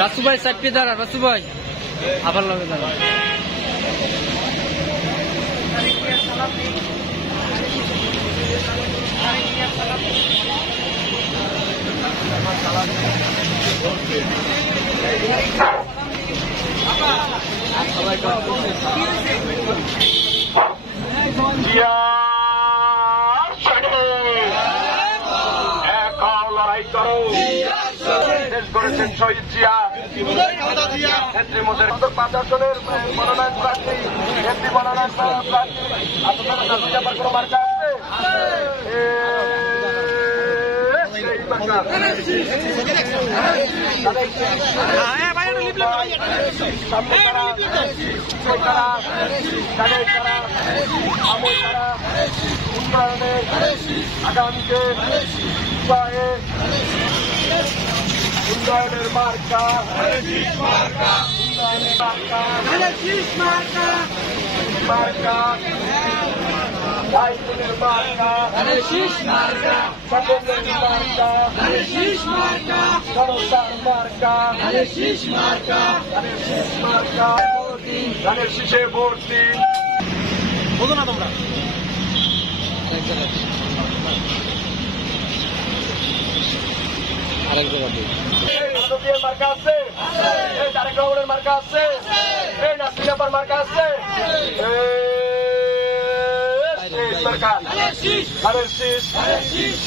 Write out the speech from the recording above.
রাসু ভাই চারটে দাঁড়া, রাসু ভাই আবার লগে দাঁড়া। লড়াই করো, দেশ গড়েছেন শহীদ জিয়া। নেত্রী মোদের ৫ জনের মনোনয়ন প্রার্থী, নেত্রী মনোনয়ন প্রার্থী। আপনারা জাতীয় ব্যাপার কোনো মার্কা আছে? আগামীতে উন্নয়নের মার্কা, উন্নয়নের মার্কা, সাইকেলের মার্কা, সকলের মার্কা, জনতার মার্কা, ধানের শীষে ভোট দিন। বলো না তোমরা মার্কা আছে, এই তারেক রহমানের মার্কা আছে, এই নাসরিন আপার মার্কা আছে, ধানের শীষ, শীষ